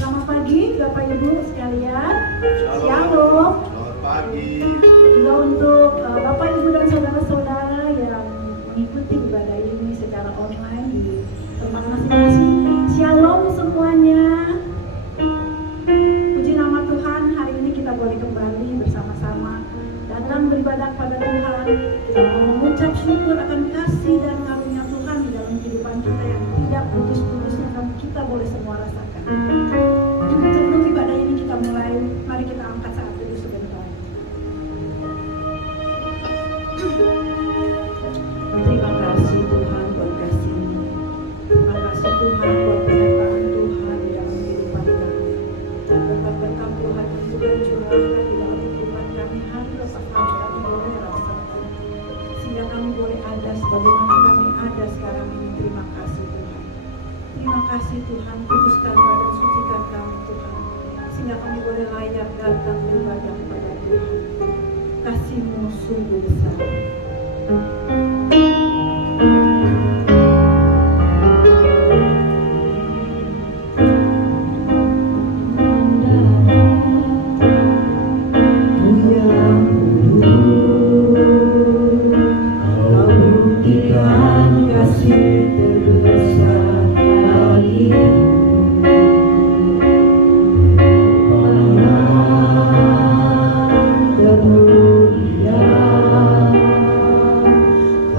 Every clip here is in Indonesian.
Selamat pagi Bapak Ibu sekalian. Shalom. Selamat pagi. Juga untuk Bapak Ibu dan saudara-saudara yang mengikuti ibadah ini secara online di tempat masing-masing. Shalom semuanya. Puji nama Tuhan, hari ini kita boleh kembali bersama-sama datang beribadah kepada Tuhan. Kita mau mengucap syukur akan kasih dan karunia Tuhan di dalam kehidupan kita yang tidak putus-putusnya dan kita boleh semua rasakan. Sebelum ibadah ini kita mulai, mari kita angkat saat itu sebentar. Terima kasih Tuhan buat kasih-Mu. Terima kasih Tuhan buat penyertaan Tuhan di dalam kehidupan kami. Berkat-berkat Tuhan yang sudah curahkan di dalam kehidupan kami hari lepas hari kami boleh rasakan. Sehingga kami boleh ada sebagaimana kami ada sekarang ini. Terima kasih Tuhan. Terima kasih Tuhan, kuduskan dan sucikan kami Tuhan. Sehingga kami boleh layak datang beribadah kepada Tuhan. Kasih-Mu sungguh besar.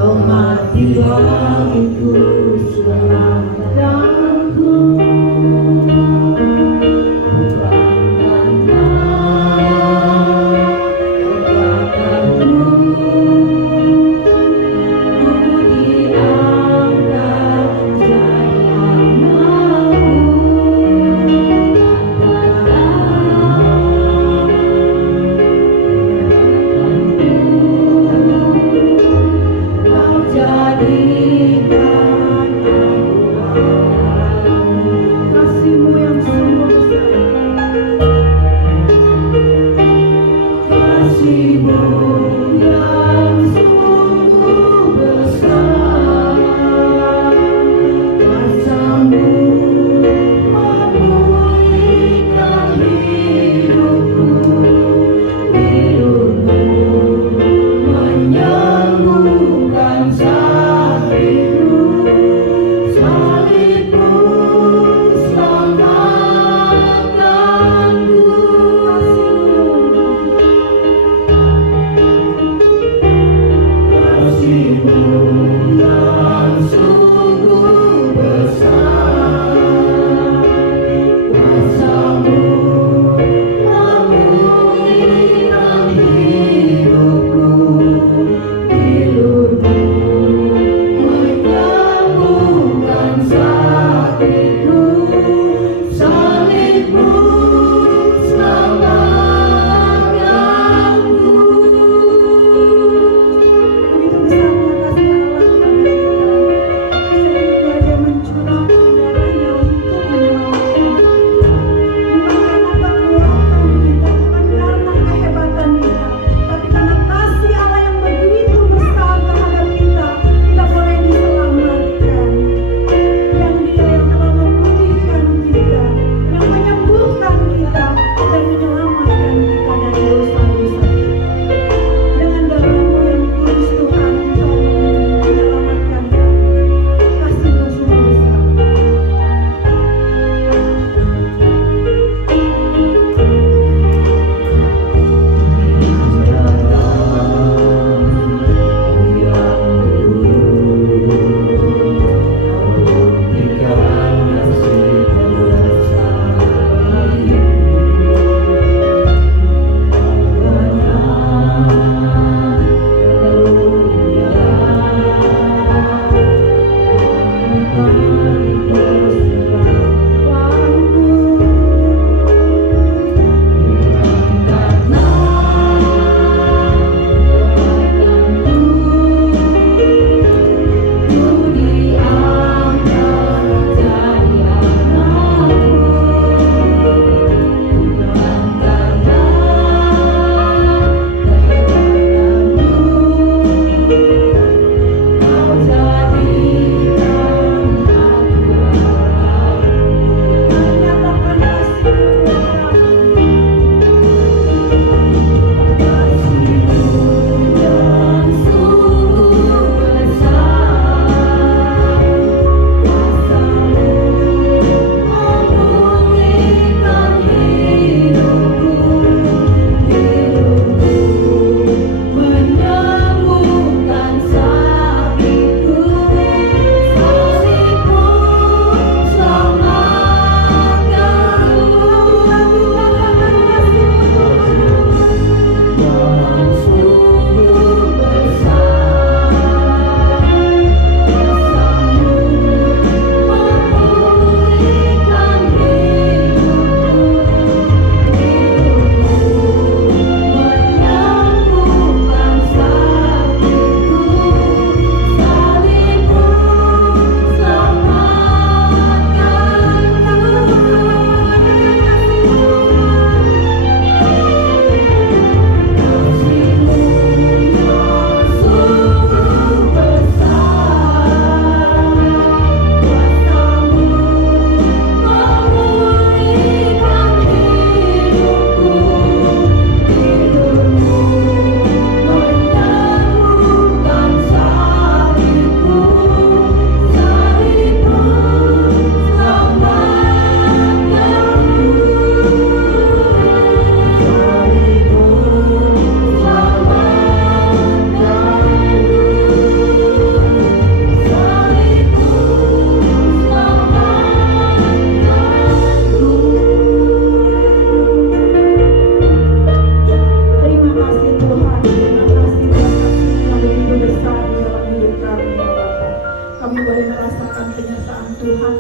Oh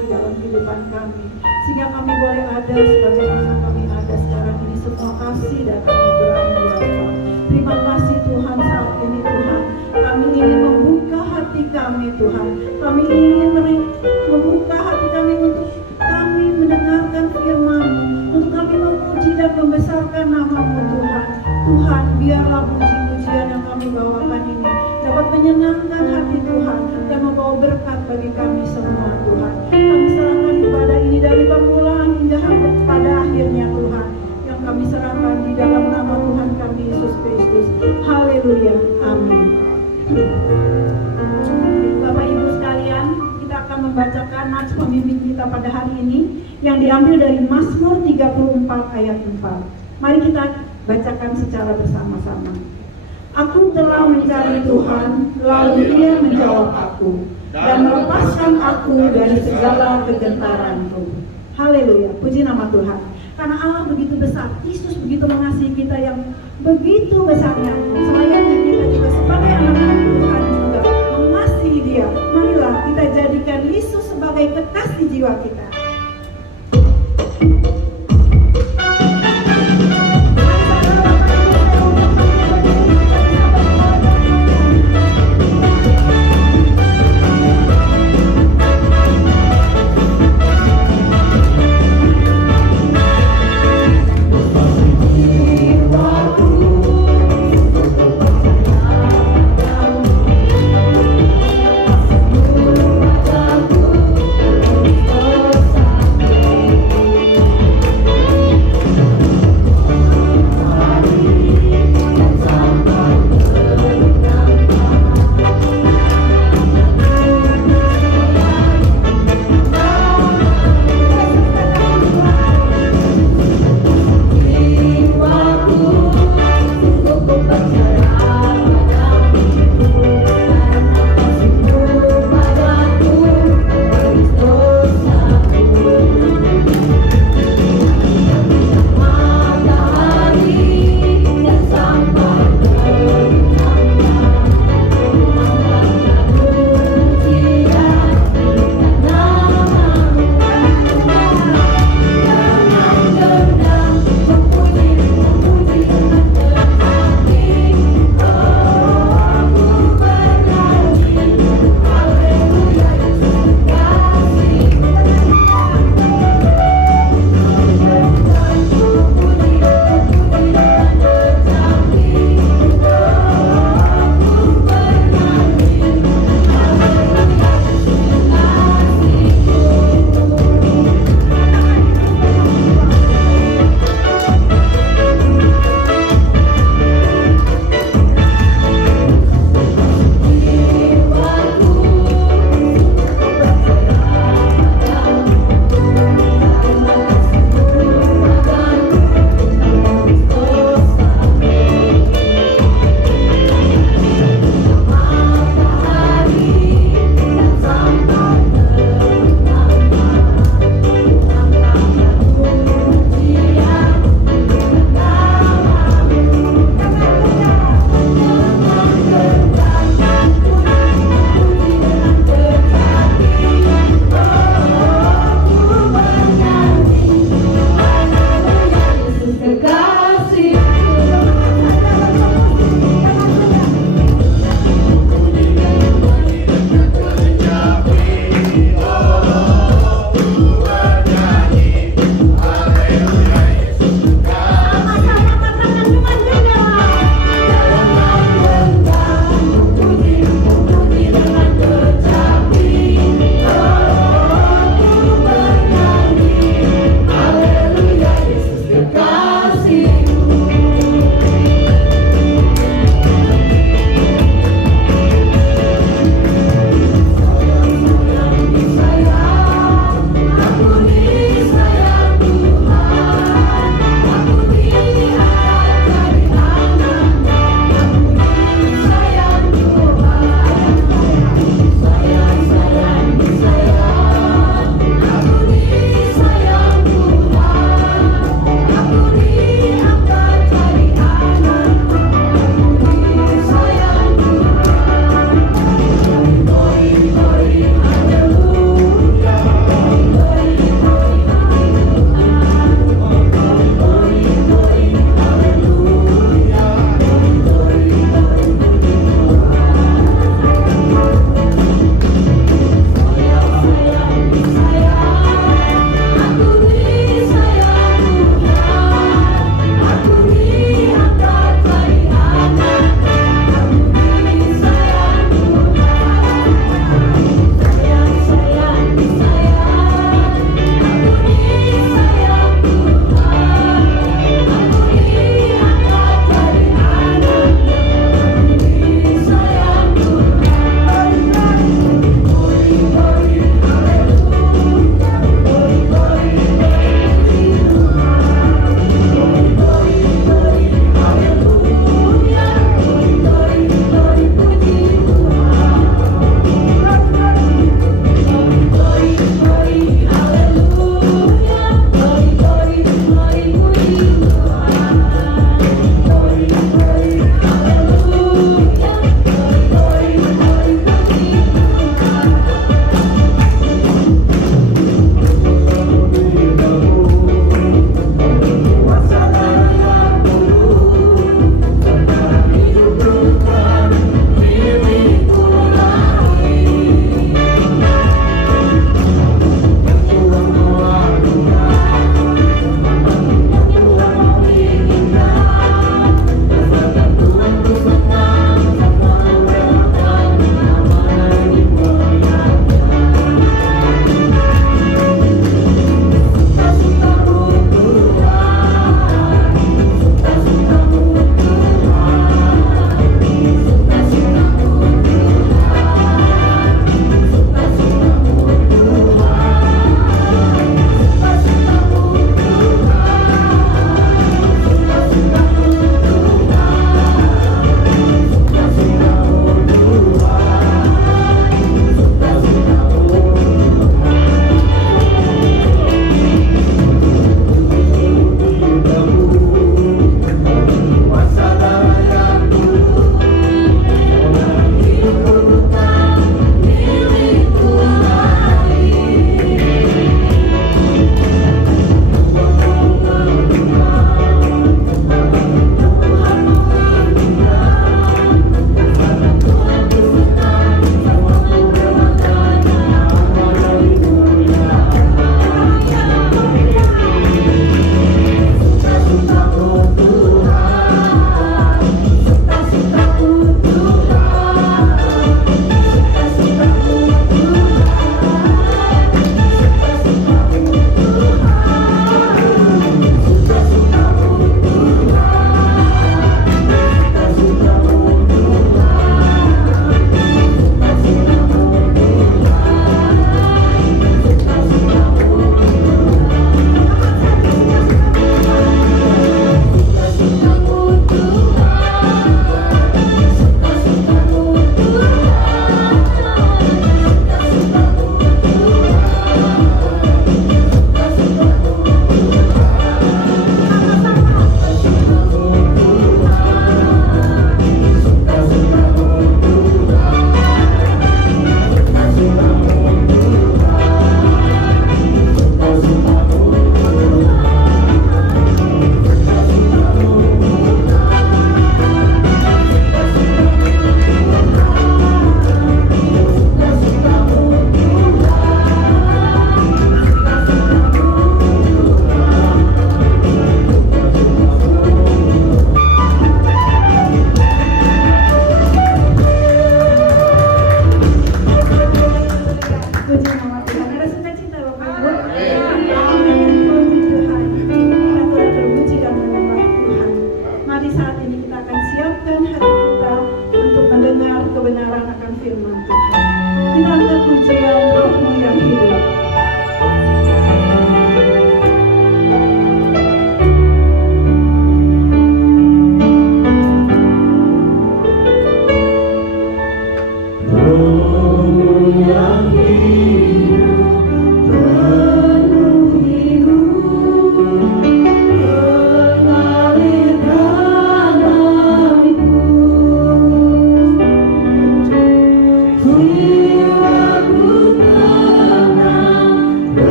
di dalam kehidupan kami, sehingga kami boleh ada sebagaimana kami ada sekarang ini. Semua kasih dan anugerah Bapa. Terima kasih Tuhan saat ini Tuhan. Kami ingin membuka hati kami Tuhan. Kami ingin membuka hati kami untuk kami mendengarkan firman-Mu, untuk kami memuji dan membesarkan nama-Mu Tuhan. Tuhan, biarlah puji-pujian yang kami bawakan ini dapat menyenangkan hati Tuhan dan membawa berkat bagi kami semua Tuhan. Kami serahkan ibadah ini dari permulaan hingga pada akhirnya Tuhan, yang kami serahkan di dalam nama Tuhan kami Yesus Kristus. Haleluya, amin. Bapak Ibu sekalian, kita akan membacakan nats pembimbing kita pada hari ini yang diambil dari Mazmur 34 ayat 4. Mari kita bacakan secara bersama-sama. Aku telah mencari Tuhan, lalu Dia menjawab aku dan melepaskan aku dari segala kegentaranku. Haleluya, puji nama Tuhan. Karena Allah begitu besar, Yesus begitu mengasihi kita yang begitu besarnya. Selayaknya kita juga sebagai anak-anak Tuhan juga mengasihi Dia. Marilah kita jadikan Yesus sebagai kekasih jiwa kita.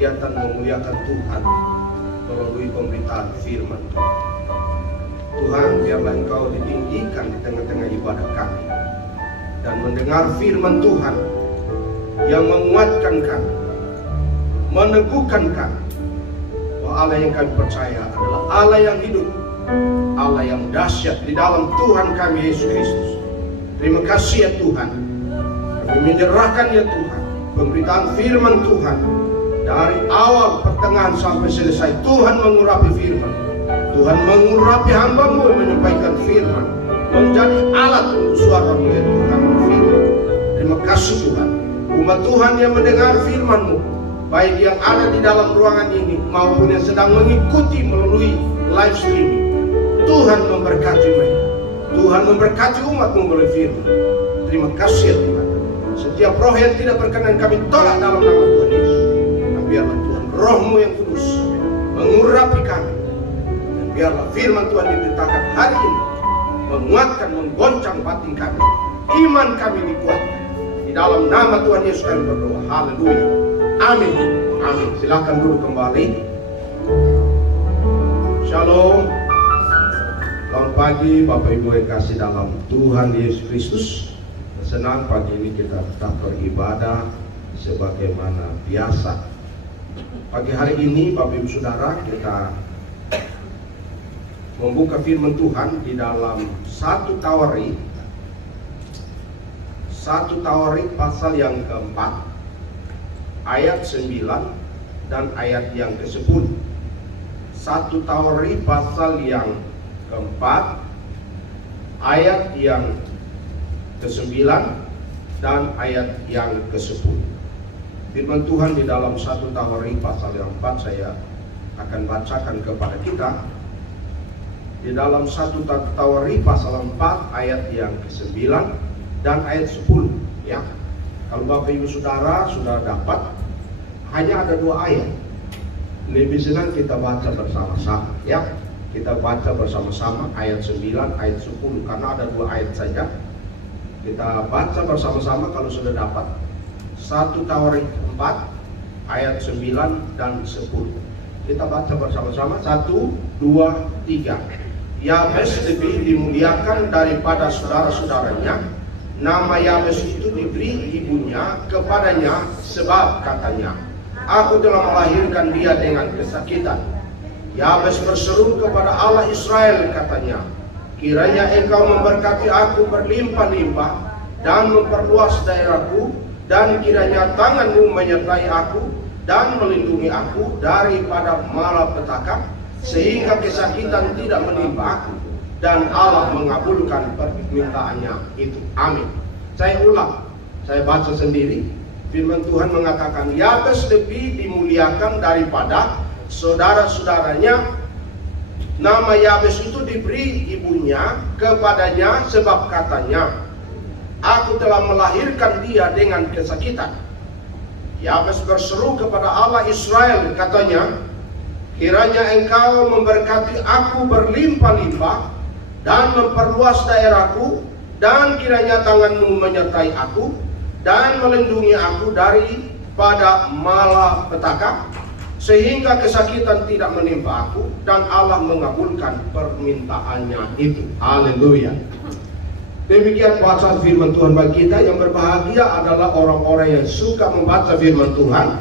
kegiatan memuliakan Tuhan melalui pemberitaan firman Tuhan. Tuhan, biarlah Engkau ditinggikan di tengah-tengah ibadah kami dan mendengar firman Tuhan yang menguatkan kami, meneguhkan kami bahwa Allah yang kami percaya adalah Allah yang hidup, Allah yang dahsyat di dalam Tuhan kami Yesus Kristus. Terima kasih ya Tuhan. Kami menyerahkan ya Tuhan pemberitaan firman Tuhan dari awal pertengahan sampai selesai. Tuhan mengurapi firman, Tuhan mengurapi hamba-Mu yang menyampaikan firman, menjadi alat untuk suara-Mu ya Tuhan firman. Terima kasih Tuhan. Umat Tuhan yang mendengar firman-Mu, baik yang ada di dalam ruangan ini maupun yang sedang mengikuti melalui live streaming, Tuhan memberkati mereka. Tuhan memberkati umat-Mu melalui firman. Terima kasih ya Tuhan. Setiap roh yang tidak berkenan kami tolak dalam nama Tuhan Yesus. Dan biarlah Tuhan roh-Mu yang kudus mengurapi kami. Dan biarlah firman Tuhan diberitakan hari ini menguatkan, menggoncang batin kami. Iman kami dikuatkan. Di dalam nama Tuhan Yesus kami berdoa. Haleluya. Amin. Amin. Silakan duduk kembali. Shalom. Selamat pagi Bapak Ibu yang kasih dalam Tuhan Yesus Kristus. Senang pagi ini kita tetap beribadah sebagaimana biasa. Pagi hari ini Bapak Ibu Saudara, kita membuka firman Tuhan di dalam 1 Tawarik pasal yang keempat, ayat 9 dan ayat yang ke-10. 1 Tawarik pasal yang keempat, ayat yang ke-9 dan ayat yang ke-10. Firman Tuhan di dalam 1 Tawarik pasal yang 4 saya akan bacakan kepada kita. Di dalam 1 Tawarik pasal 4 ayat yang ke-9 dan ayat 10 ya. Kalau Bapak Ibu Saudara sudah dapat, hanya ada 2 ayat. Lebih senang kita baca bersama-sama ya. Kita baca bersama-sama ayat 9, ayat 10 karena ada 2 ayat saja. Kita baca bersama-sama kalau sudah dapat. 1 Tawarik 4 ayat 9 dan 10. Kita baca bersama-sama. 1, 2, 3. Yabes lebih dimuliakan daripada saudara-saudaranya. Nama Yabes itu diberi ibunya kepadanya sebab katanya, aku telah melahirkan dia dengan kesakitan. Yabes berseru kepada Allah Israel katanya, kiranya engkau memberkati aku berlimpah-limpah dan memperluas daerahku, dan kiranya tanganmu menyertai aku dan melindungi aku daripada malapetaka, sehingga kesakitan tidak menimpa aku, dan Allah mengabulkan permintaannya itu. Amin. Saya ulang, saya baca sendiri. Firman Tuhan mengatakan, Yabes lebih dimuliakan daripada saudara-saudaranya. Nama Yabes itu diberi ibunya kepadanya sebab katanya, aku telah melahirkan dia dengan kesakitan. Yabes berseru kepada Allah Israel katanya, kiranya engkau memberkati aku berlimpah-limpah dan memperluas daerahku, dan kiranya tanganmu menyertai aku dan melindungi aku daripada malapetaka, sehingga kesakitan tidak menimpa aku, dan Allah mengabulkan permintaannya itu. Haleluya. Demikian bacaan firman Tuhan bagi kita. Yang berbahagia adalah orang-orang yang suka membaca firman Tuhan,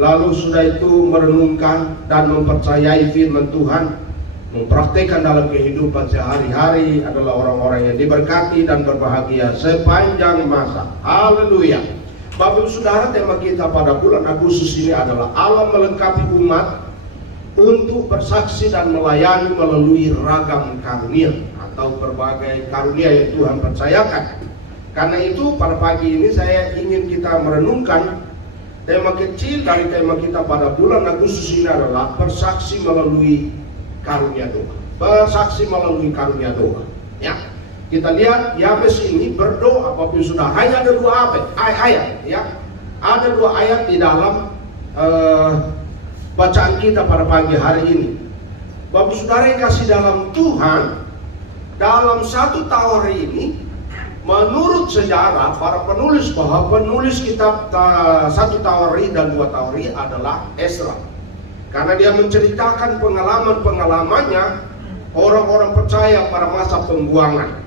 lalu sudah itu merenungkan dan mempercayai firman Tuhan, mempraktikkan dalam kehidupan sehari-hari, adalah orang-orang yang diberkati dan berbahagia sepanjang masa. Haleluya. Bapak Ibu Saudara, tema kita pada bulan Agustus ini adalah Allah melengkapi umat untuk bersaksi dan melayani melalui ragam karunia atau berbagai karunia yang Tuhan percayakan. Karena itu pada pagi ini saya ingin kita merenungkan tema kecil dari tema kita pada bulan Agustus ini adalah bersaksi melalui karunia doa. Bersaksi melalui karunia doa. Ya, kita lihat Yabes ini berdoa. Bapak Ibu Saudara, hanya ada 2 ayat. Ya, ada 2 ayat di dalam bacaan kita pada pagi hari ini. Bapak Saudara yang kasih dalam Tuhan, dalam 1 Tawarik ini menurut sejarah para penulis bahwa penulis kitab 1 Tawarik dan 2 Tawarik adalah Ezra. Karena dia menceritakan pengalaman-pengalamannya orang-orang percaya pada masa pembuangan.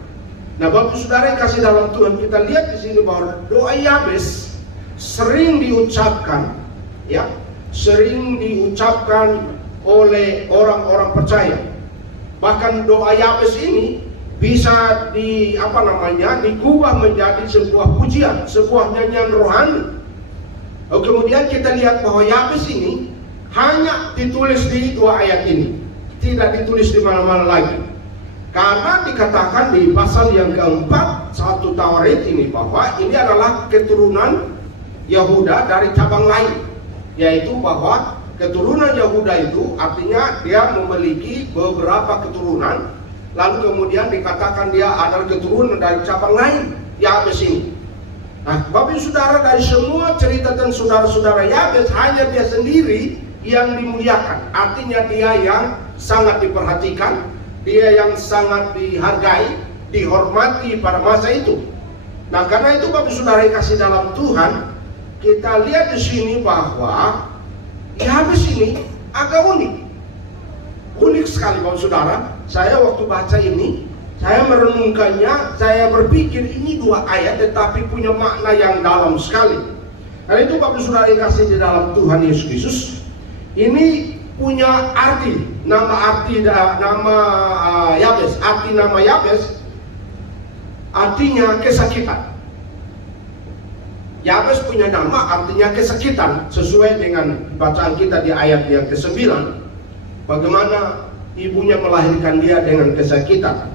Nah, Bapak Saudara yang kasih dalam Tuhan, kita lihat di sini bahwa doa Yabes sering diucapkan, ya, sering diucapkan oleh orang-orang percaya. Bahkan doa Yabes ini bisa digubah menjadi sebuah pujian, sebuah nyanyian rohani. Kemudian kita lihat bahwa Yabes ini hanya ditulis di 2 ayat ini, tidak ditulis di mana-mana lagi. Karena dikatakan di pasal yang keempat 1 Tawarik ini bahwa ini adalah keturunan Yahuda dari cabang lain, yaitu bahwa keturunan Yahuda itu artinya dia memiliki beberapa keturunan, lalu kemudian dikatakan dia adalah keturunan dari cabang lain, Yabes ini. Nah, Bapak Saudara, dari semua cerita tentang saudara-saudara Yabes, hanya dia sendiri yang dimuliakan. Artinya dia yang sangat diperhatikan, dia yang sangat dihargai, dihormati pada masa itu. Nah, karena itu Bapak Saudara yang kasih dalam Tuhan, kita lihat di sini bahwa Yabes ini agak unik. Unik sekali Bapak Saudara. Saya waktu baca ini, saya merenungkannya, saya berpikir ini 2 ayat tetapi punya makna yang dalam sekali. Karena itu Bapak Saudara yang kasih di dalam Tuhan Yesus Kristus, ini punya arti, nama Yabes. Arti nama Yabes artinya kesakitan. Yabes punya nama artinya kesakitan, sesuai dengan bacaan kita di ayat yang ke-9. Bagaimana ibunya melahirkan dia dengan kesakitan.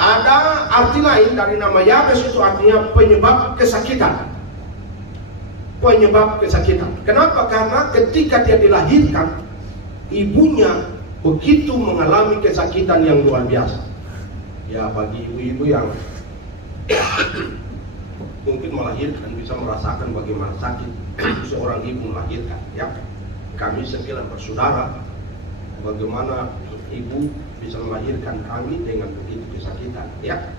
Ada arti lain dari nama Yabes, itu artinya penyebab kesakitan. Penyebab kesakitan. Kenapa? Karena ketika dia dilahirkan, ibunya begitu mengalami kesakitan yang luar biasa. Ya, bagi ibu-ibu yang mungkin melahirkan bisa merasakan bagaimana sakit seorang ibu melahirkan, ya. Kami 9 bersaudara, bagaimana ibu bisa melahirkan kami dengan begitu kesakitan, ya.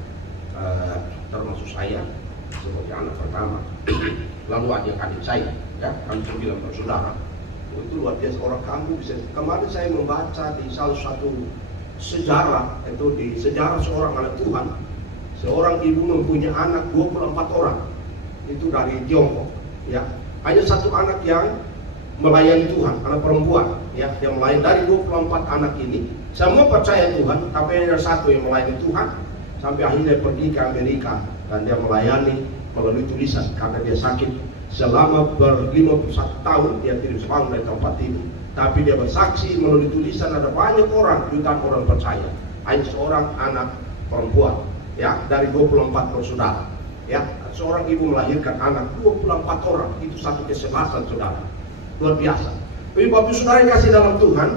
Termasuk saya sebagai anak pertama, lalu adik-adik saya, ya, kami 9 bersaudara. Itu luar biasa, orang kampung bisa. Kemarin saya membaca di salah satu sejarah, itu di sejarah seorang anak Tuhan, seorang ibu mempunyai anak 24 orang, itu dari Tiongkok, ya. Hanya satu anak yang melayani Tuhan, anak perempuan, ya, yang melayani. Dari 24 anak ini, semua percaya Tuhan, tapi hanya satu yang melayani Tuhan, sampai akhirnya pergi ke Amerika dan dia melayani melalui tulisan karena dia sakit. Selama 51 tahun dia tidak bisa bangun dari tempat tidur, tapi dia bersaksi melalui tulisan. Ada banyak orang, jutaan orang percaya. Hanya seorang anak perempuan, ya, dari 24 bersaudara, ya. Seorang ibu melahirkan anak 24 orang, itu satu kesebelasan, saudara, luar biasa. Tapi Bapak Saudara yang kasih dalam Tuhan,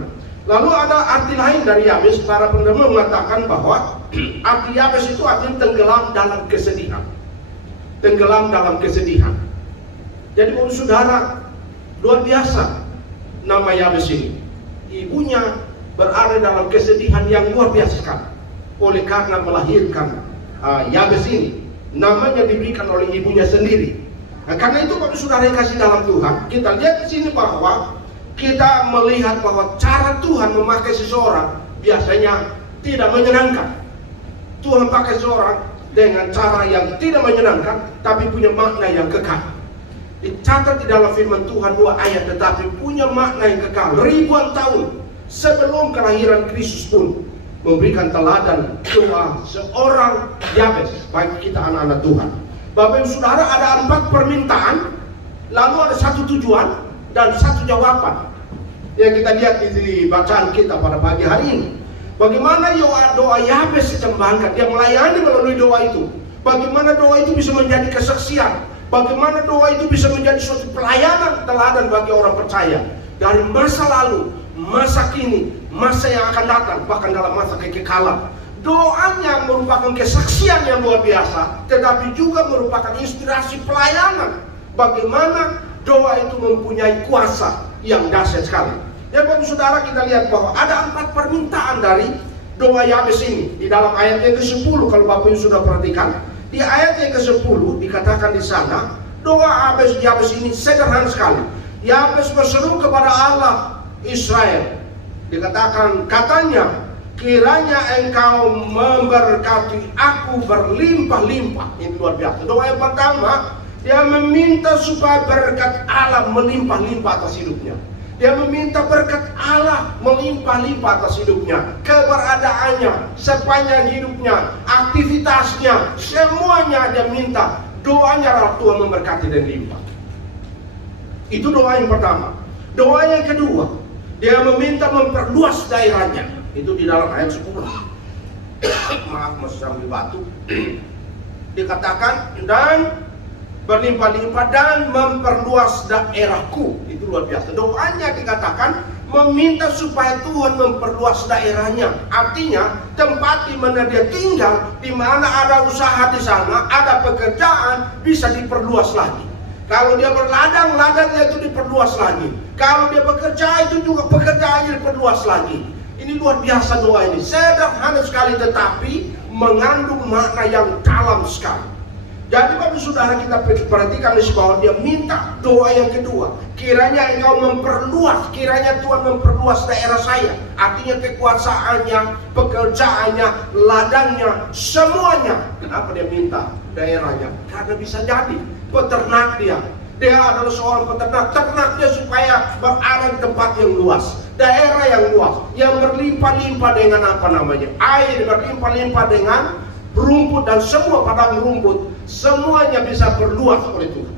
lalu ada arti lain dari Yabes. Para pendemo mengatakan bahwa arti Yabes itu artinya tenggelam dalam kesedihan. Tenggelam dalam kesedihan. Jadi Bapak Saudara, luar biasa nama Yabes ini. Ibunya berada dalam kesedihan yang luar biasa sekali. Oleh karena melahirkan Yabes ini, namanya diberikan oleh ibunya sendiri. Nah, karena itu Bapak Saudara yang kasih dalam Tuhan, kita lihat di sini bahwa kita melihat bahwa cara Tuhan memakai seseorang biasanya tidak menyenangkan. Tuhan pakai seseorang dengan cara yang tidak menyenangkan, tapi punya makna yang kekal. Dicatat di dalam firman Tuhan 2 ayat, tetapi punya makna yang kekal. Ribuan tahun sebelum kelahiran Kristus pun memberikan teladan doa seorang Yabes bagi kita anak-anak Tuhan. Bapak Ibu Saudara, ada 4 permintaan, lalu ada 1 tujuan dan 1 jawaban yang kita lihat di bacaan kita pada pagi hari ini. Bagaimana doa Yabes dikembangkan, dia melayani melalui doa itu. Bagaimana doa itu bisa menjadi kesaksian, bagaimana doa itu bisa menjadi suatu pelayanan teladan bagi orang percaya. Dari masa lalu, masa kini, masa yang akan datang, bahkan dalam masa kekekalan. Doanya merupakan kesaksian yang luar biasa, tetapi juga merupakan inspirasi pelayanan. Bagaimana doa itu mempunyai kuasa yang dahsyat sekali. Ya Bapak Saudara, kita lihat bahwa ada 4 permintaan dari doa Yabes ini. Di dalam ayat yang ke-10, kalau Bapak Ibu sudah perhatikan, Di ayat yang ke-10 dikatakan di sana, doa Yabes ini sederhana sekali. Yabes berseru kepada Allah Israel. Dikatakan, katanya, kiranya engkau memberkati aku berlimpah-limpah. Ini luar biasa. Doa yang pertama, dia meminta supaya berkat Allah melimpah-limpah atas hidupnya. Dia meminta berkat Allah melimpah-limpah atas hidupnya, keberadaannya, sepanjang hidupnya, aktivitasnya, semuanya dia minta. Doanya adalah Tuhan memberkati dan limpah. Itu doa yang pertama. Doa yang kedua, dia meminta memperluas daerahnya. Itu di dalam ayat 10. Maaf, masih sambil batu. Dikatakan, dan berlimpah-limpah dan memperluas daerahku. Itu luar biasa. Doanya dikatakan meminta supaya Tuhan memperluas daerahnya. Artinya tempat di mana dia tinggal, di mana ada usaha di sana, ada pekerjaan, bisa diperluas lagi. Kalau dia berladang, ladangnya itu diperluas lagi. Kalau dia bekerja, itu juga pekerjaannya diperluas lagi. Ini luar biasa doa ini. Sederhana sekali tetapi mengandung makna yang dalam sekali. Jadi Bapak Saudara, kita perhatikan di bawah, dia minta doa yang kedua. Kiranya engkau memperluas, kiranya Tuhan memperluas daerah saya. Artinya kekuasaannya, pekerjaannya, ladangnya, semuanya. Kenapa dia minta daerahnya? Karena bisa jadi peternak dia. Dia adalah seorang peternak, ternaknya supaya berada di tempat yang luas, daerah yang luas, yang berlimpah-limpah dengan apa namanya, air, berlimpah-limpah dengan rumput dan semua padang rumput, semuanya bisa berluas oleh Tuhan.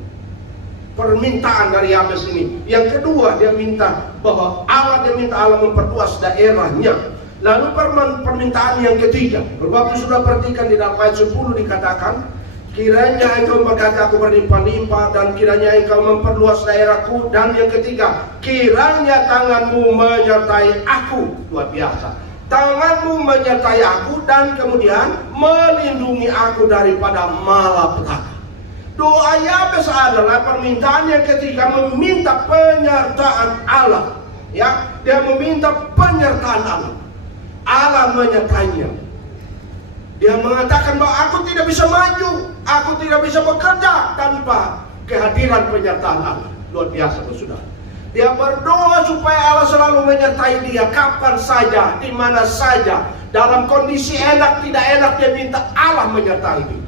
Permintaan dari Yabes ini. Yang kedua, dia minta bahwa dia minta Allah memperluas daerahnya. Lalu permintaan yang ketiga, Bapak sudah perhatikan di dalam ayat 10 dikatakan, kiranya engkau memberkati aku berlimpah-limpah dan kiranya engkau memperluas daerahku. Dan yang ketiga, kiranya tanganmu menyertai aku. Luar biasa. Tanganmu menyertai aku dan kemudian melindungi aku daripada malapetaka. Doa Yabes adalah permintaan yang ketiga, meminta penyertaan Allah. Ya, dia meminta penyertaan Allah. Allah menyertainya. Dia mengatakan bahwa aku tidak bisa maju, aku tidak bisa bekerja tanpa kehadiran penyertaan Allah. Luar biasa, Saudara. Dia berdoa supaya Allah selalu menyertai dia kapan saja, di mana saja. Dalam kondisi enak, tidak enak, dia minta Allah menyertai dia.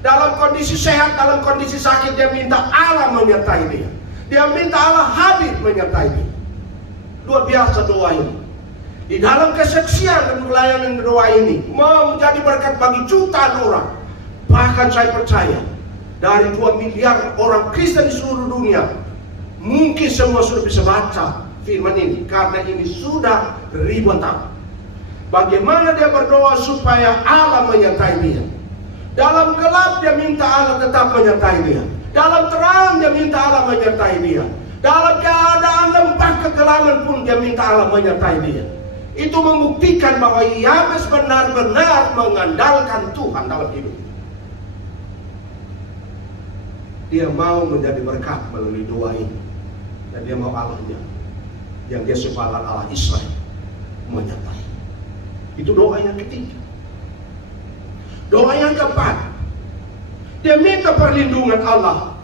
Dalam kondisi sehat, dalam kondisi sakit, dia minta Allah menyertai dia. Dia minta Allah hadir menyertai dia. Luar biasa doa ini. Di dalam kesaksian dan pelayanan doa ini menjadi berkat bagi jutaan orang. Bahkan saya percaya dari 2 miliar orang Kristen di seluruh dunia, mungkin semua sudah bisa baca firman ini, karena ini sudah ribuan tahun. Bagaimana dia berdoa supaya Allah menyertai dia. Dalam gelap dia minta Allah tetap menyertai dia. Dalam terang dia minta Allah menyertai dia. Dalam keadaan lempah kegelapan pun dia minta Allah menyertai dia. Itu membuktikan bahwa Yabes benar-benar mengandalkan Tuhan dalam hidup. Dia mau menjadi berkat melalui doa ini. Dan dia mau Allahnya, yang dia sepakat Allah Israel, menyertai. Itu doa yang ketiga. Doa yang keempat, dia minta perlindungan Allah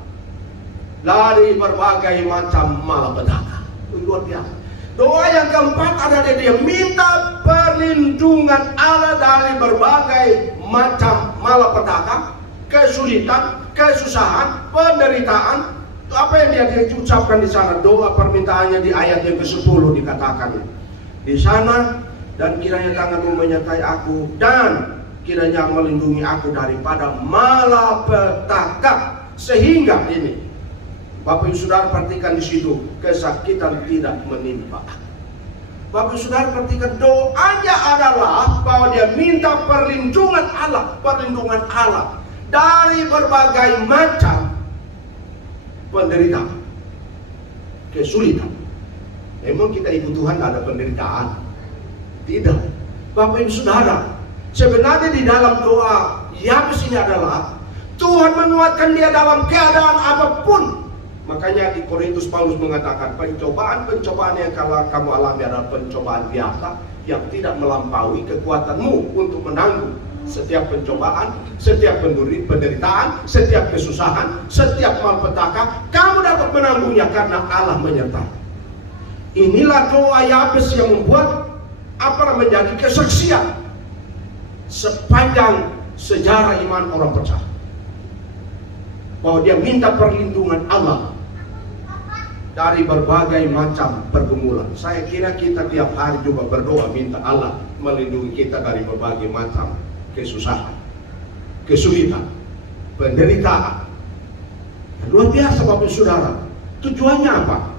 dari berbagai macam malapetaka. Luar biasa. Doa yang keempat adalah dia minta perlindungan Allah dari berbagai macam malapetaka, kesulitan, kesusahan, penderitaan. Apa yang dia ucapkan di sana? Doa permintaannya di ayat yang ke-10 dikatakan di sana, dan kiranya tanganmu menyertai aku dan kiranya melindungi aku daripada malapetaka. Sehingga ini Bapak Ibu Saudara perhatikan di situ, kesakitan tidak menimpa. Bapak Ibu Saudara perhatikan doanya adalah bahwa dia minta perlindungan Allah dari berbagai macam penderitaan, kesulitan. Memang kita ikut Tuhan ada penderitaan? Tidak. Bapak Ibu Saudara, sebenarnya di dalam doa Yabes ini adalah Tuhan menguatkan dia dalam keadaan apapun. Makanya di Korintus Paulus mengatakan pencobaan-pencobaan yang kamu alami adalah pencobaan biasa yang tidak melampaui kekuatanmu untuk menanggung setiap pencobaan, setiap penderitaan, setiap kesusahan, setiap malpetaka, kamu dapat menanggungnya karena Allah menyertai. Inilah doa Yabes yang membuat menjadi kesaksian sepanjang sejarah iman orang percaya, bahwa dia minta perlindungan Allah dari berbagai macam pergumulan. Saya kira kita tiap hari juga berdoa minta Allah melindungi kita dari berbagai macam kesusahan, kesulitan, penderitaan. Luar biasa Bapak Saudara. Tujuannya apa?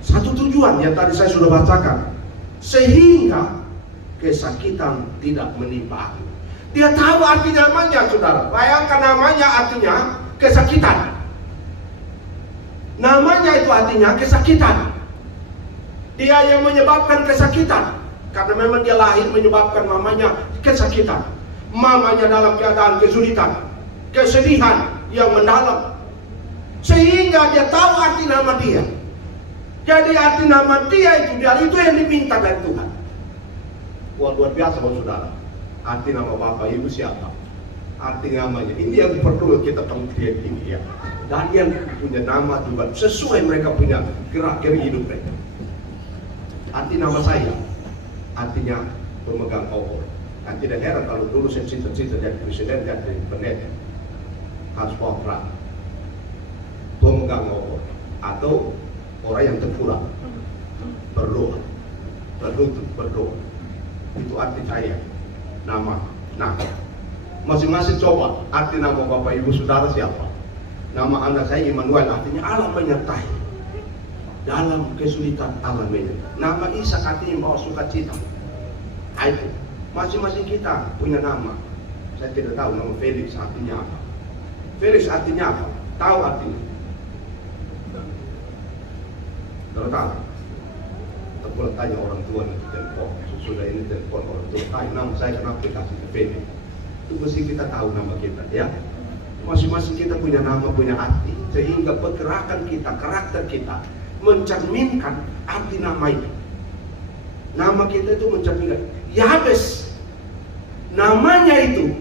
Satu tujuan yang tadi saya sudah bacakan, sehingga kesakitan tidak menimpa aku. Dia tahu arti namanya, saudara. Bayangkan namanya artinya kesakitan. Namanya itu artinya kesakitan. Dia yang menyebabkan kesakitan, karena memang dia lahir menyebabkan mamanya kesakitan. Mamanya dalam keadaan kesulitan, kesedihan yang mendalam, sehingga dia tahu arti nama dia. Jadi arti nama dia itu yang diminta dari Tuhan. Wah, luar biasa saudara. Arti nama Bapak Ibu siapa? Arti namanya. Ini yang perlu kita pengertian ini ya. Dan yang punya nama juga sesuai mereka punya gerak-gerik hidup mereka. Arti nama saya, artinya pemegang obor. Dan tidak heran kalau dulu saya cita-cita jadi presiden, jadi pendeta, harus bawa pemegang obor atau orang yang terpulang berdoa, berlutut berdoa. Itu arti saya. Nama. Nah, masing-masing coba arti nama Bapak Ibu Saudara siapa? Nama anak saya Immanuel, artinya Allah menyertai. Dalam kesulitan Allah menyertai. Nama Ishak artinya bawa sukacita. Itu masing-masing kita punya nama. Saya tidak tahu nama Felix artinya apa. Felix artinya apa? Tahu artinya? Tidak tahu. Kalau tanya orang tua nanti telepon, sudah ini telepon orang tua, tanya nama saya kenapa dikasih ke Felix. Itu mesti kita tahu nama kita ya. Masing-masing kita punya nama, punya arti, sehingga pergerakan kita, karakter kita mencerminkan arti nama itu. Nama kita itu mencerminkan. Yabes, namanya itu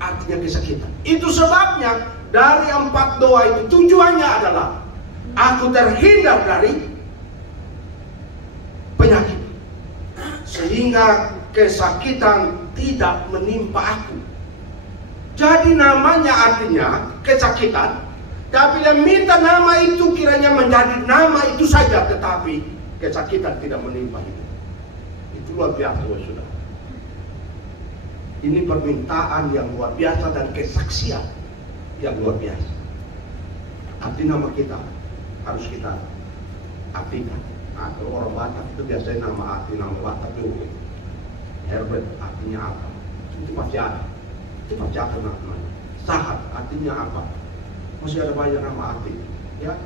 artinya kesakitan. Itu sebabnya dari 4 doa itu tujuannya adalah aku terhindar dari penyakit, sehingga kesakitan tidak menimpa aku. Jadi namanya artinya kesakitan, tapi dia minta nama itu kiranya menjadi nama itu saja, tetapi kesakitan tidak menimpa itu. Itu luar biasa saudara. Ini permintaan yang luar biasa dan kesaksian yang luar biasa. Arti nama kita harus kita artikan. Atau orang Batak itu biasanya arti nama Batak juga. Herbert artinya apa? Itu pasti ada. Itu pasti ada namanya. Sahat artinya apa? Masih ada banyak nama arti. Ya,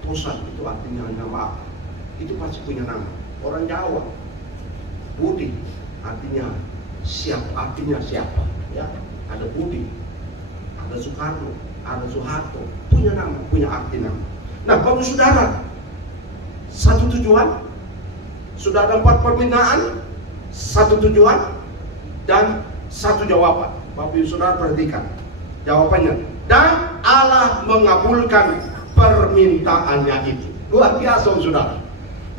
Posan itu artinya nama apa? Itu pasti punya nama. Orang Jawa, Budi artinya siapa? Artinya siapa? Ya, ada Budi, ada Soekarno, ada Soeharto, punya nama, punya arti nama. Nah, Bapak Saudara, satu tujuan, sudah ada 4 permintaan, satu tujuan, dan satu jawaban. Bapak Ibu Saudara perhatikan jawabannya. Dan Allah mengabulkan permintaannya itu. Luar biasa saudara.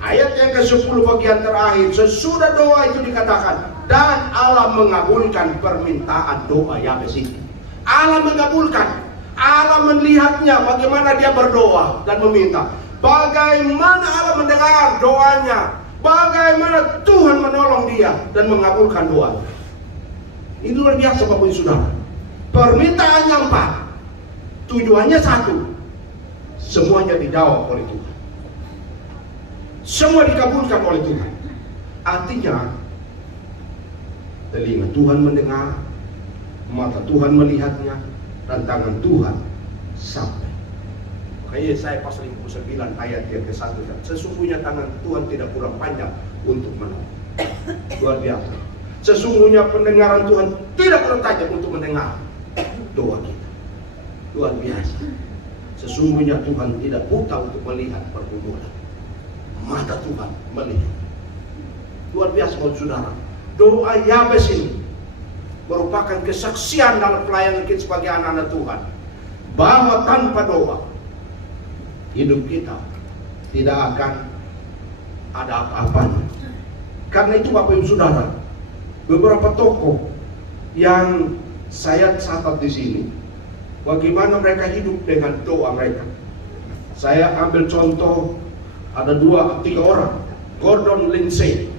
Ayat yang ke-10 bagian terakhir, sesudah doa itu dikatakan, dan Allah mengabulkan permintaan doa Yabes itu. Allah mengabulkan. Allah melihatnya bagaimana dia berdoa dan meminta. Bagaimana Allah mendengar doanya, bagaimana Tuhan menolong dia dan mengabulkan doa. Ini luar biasa Bapak Ibu Saudara. Permintaannya 4, tujuannya 1, semuanya dijawab oleh Tuhan. Semua dikabulkan oleh Tuhan. Artinya telinga Tuhan mendengar, mata Tuhan melihatnya, dan tangan Tuhan sampai. Makanya saya pasal 59 ayat yang ke-1, sesungguhnya tangan Tuhan tidak kurang panjang untuk menolong. Luar biasa. Sesungguhnya pendengaran Tuhan tidak kurang tajam untuk mendengar doa kita. Luar biasa. Sesungguhnya Tuhan tidak buta untuk melihat pergumulan. Mata Tuhan melihat. Luar biasa saudara. Doa Yabes ini merupakan kesaksian dalam pelayanan kita sebagai anak-anak Tuhan, bahwa tanpa doa hidup kita tidak akan ada apa-apanya. Karena itu Bapak Ibu Saudara, beberapa tokoh yang saya catat di sini, bagaimana mereka hidup dengan doa mereka. Saya ambil contoh, ada 2-3 orang. Gordon Lindsay.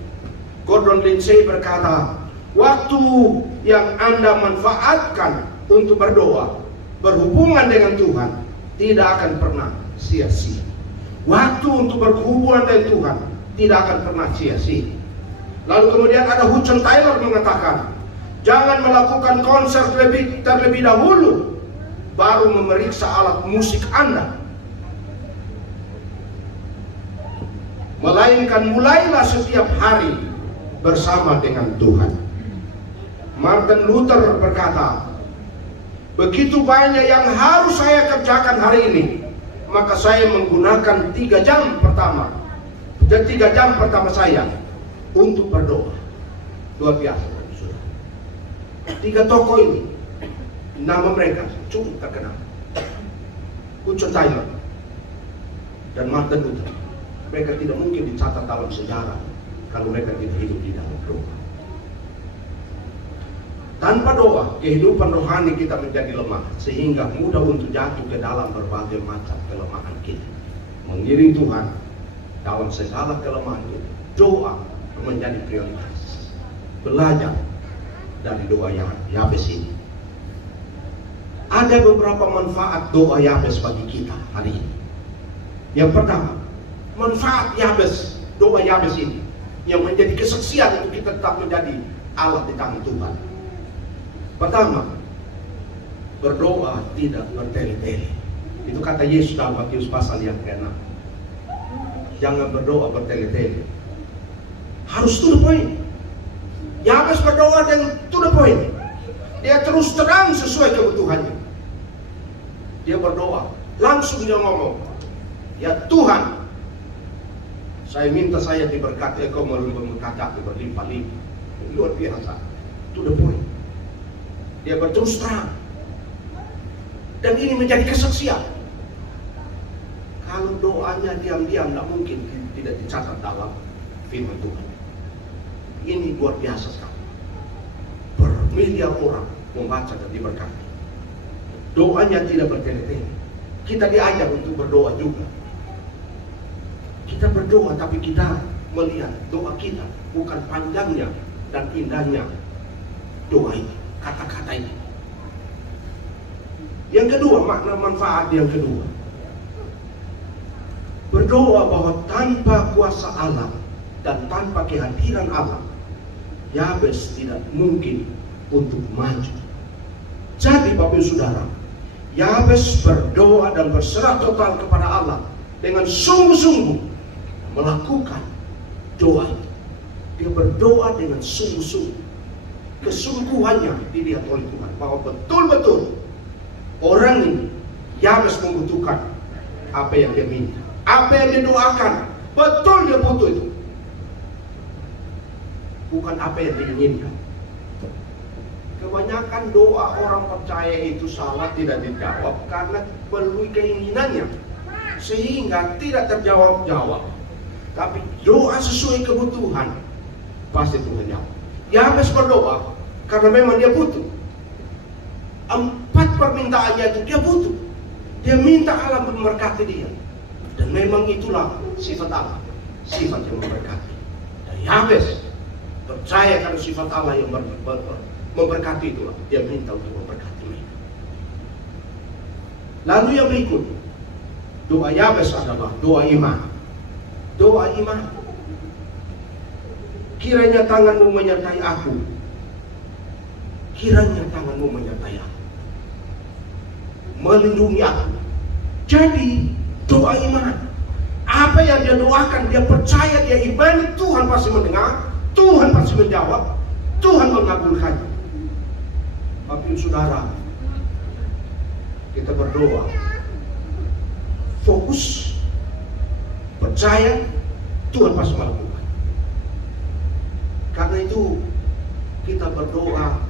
Gordon Lindsay berkata, waktu yang Anda manfaatkan untuk berdoa, berhubungan dengan Tuhan, tidak akan pernah sia-sia. Waktu untuk berhubungan dengan Tuhan tidak akan pernah sia-sia. Lalu kemudian ada Hudson Taylor mengatakan, jangan melakukan konser terlebih dahulu, baru memeriksa alat musik Anda. Melainkan mulailah setiap hari bersama dengan Tuhan. Martin Luther berkata, begitu banyak yang harus saya kerjakan hari ini, maka saya menggunakan 3 jam pertama saya untuk berdoa. Luar biasa. 3 tokoh ini, nama mereka cukup terkenal, Hudson Taylor dan Martin Luther. Mereka tidak mungkin dicatat dalam sejarah kalau mereka tidak hidup di dalam doa. Tanpa doa, kehidupan rohani kita menjadi lemah, sehingga mudah untuk jatuh ke dalam berbagai macam kelemahan kita. Mengiring Tuhan dalam segala kelemahan kita, doa menjadi prioritas. Belajar dari doa Yabes ini. Ada beberapa manfaat doa Yabes bagi kita hari ini. Yang pertama, manfaat Yabes, doa Yabes ini yang menjadi kesaksian untuk kita tetap menjadi alat di tangan Tuhan. Pertama, berdoa tidak bertele-tele. Itu kata Yesus dalam Matius pasal yang ke-6. Jangan berdoa bertele-tele. Harus to the point. Yabes berdoa dan to the point. Dia terus terang sesuai kebutuhannya. Dia berdoa, langsung dia ngomong, ya Tuhan, saya minta saya diberkati, Engkau memberkati aku berlimpah-limpah. Luar biasa. To the point. Dia berterus terang. Dan ini menjadi kesaksian. Kalau doanya diam-diam, tidak mungkin tidak dicatat dalam firman Tuhan. Ini luar biasa sekali. Bermiliar orang membaca dan diberkati. Doanya tidak bertele-tele. Kita diajar untuk berdoa juga. Kita berdoa, tapi kita melihat doa kita bukan panjangnya dan indahnya doa ini, kata-kata ini. Yang kedua, makna manfaat yang kedua, berdoa bahwa tanpa kuasa Allah dan tanpa kehadiran Allah, Yabes tidak mungkin untuk maju. Jadi Bapak Ibu Saudara, Yabes berdoa dan berserah total kepada Allah dengan sungguh-sungguh melakukan doa itu. Dia berdoa dengan sungguh-sungguh. Kesungguhannya dilihat oleh Tuhan bahwa betul-betul orang ini, Yabes, membutuhkan apa yang dia minta, apa yang dia doakan. Betul dia butuh itu, bukan apa yang diinginkan. Kebanyakan doa orang percaya itu salah, tidak dijawab karena melalui keinginannya, sehingga tidak terjawab-jawab. Tapi doa sesuai kebutuhan, pasti Tuhan jawab. Yabes berdoa karena memang dia butuh. 4 permintaannya itu dia butuh. Dia minta Allah memberkati dia. Dan memang itulah sifat Allah, sifat yang memberkati. Dan Yabes percaya kalau sifat Allah yang memberkati itulah, dia minta untuk memberkati mereka. Lalu yang berikut, doa Yabes adalah doa iman. Doa iman. Kiranya tanganmu menyertai aku. Kiranya tanganmu menyertai aku, melindungi aku. Jadi doa iman. Apa yang dia doakan, dia percaya, dia imani, Tuhan pasti mendengar, Tuhan pasti menjawab, Tuhan mengabulkannya. Bapak Ibu Saudara, kita berdoa fokus, percaya, Tuhan pasti melakukan. Karena itu kita berdoa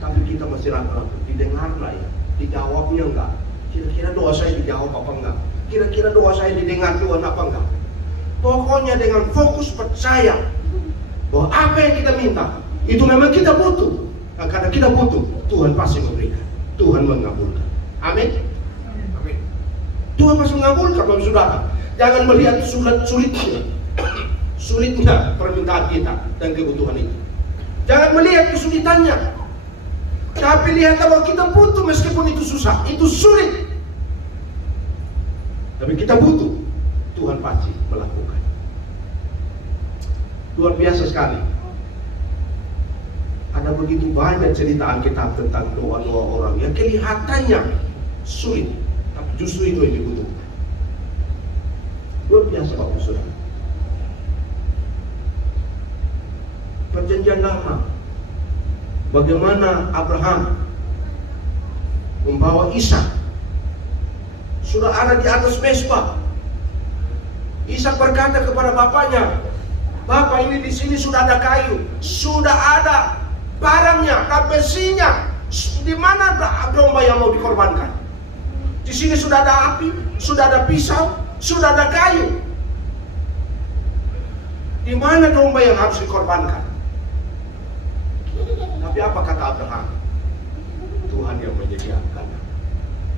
Tapi kita masih ragu-ragu, didengar nggak ya? Dijawabnya enggak? Kira-kira doa saya dijawab apa enggak? Kira-kira doa saya didengar Tuhan apa enggak? Pokoknya dengan fokus percaya bahwa apa yang kita minta itu memang kita butuh. Nah, karena kita butuh, Tuhan pasti memberikan, Tuhan mengabulkan. Amin. Amin. Tuhan pasti mengabulkan, Bapak Saudara. Jangan melihat sulitnya permintaan kita dan kebutuhan itu. Jangan melihat kesulitannya, tapi lihat bahwa kita butuh meskipun itu susah, itu sulit. Tapi kita butuh, Tuhan pasti melakukan. Luar biasa sekali. Ada begitu banyak cerita Alkitab tentang doa-doa orang yang kelihatannya sulit, tapi justru itu yang dibutuhkan. Luar biasa Bapak Saudara. Perjanjian Lama, bagaimana Abraham membawa Ishak, sudah ada di atas mesbah. Ishak berkata kepada bapaknya, "Bapak, ini di sini sudah ada kayu, sudah ada barangnya dan besinya. Di mana domba yang mau dikorbankan? Di sini sudah ada api, sudah ada pisau, sudah ada kayu. Di mana domba yang harus dikorbankan?" Tapi apa kata Abraham? Tuhan yang menyediakan.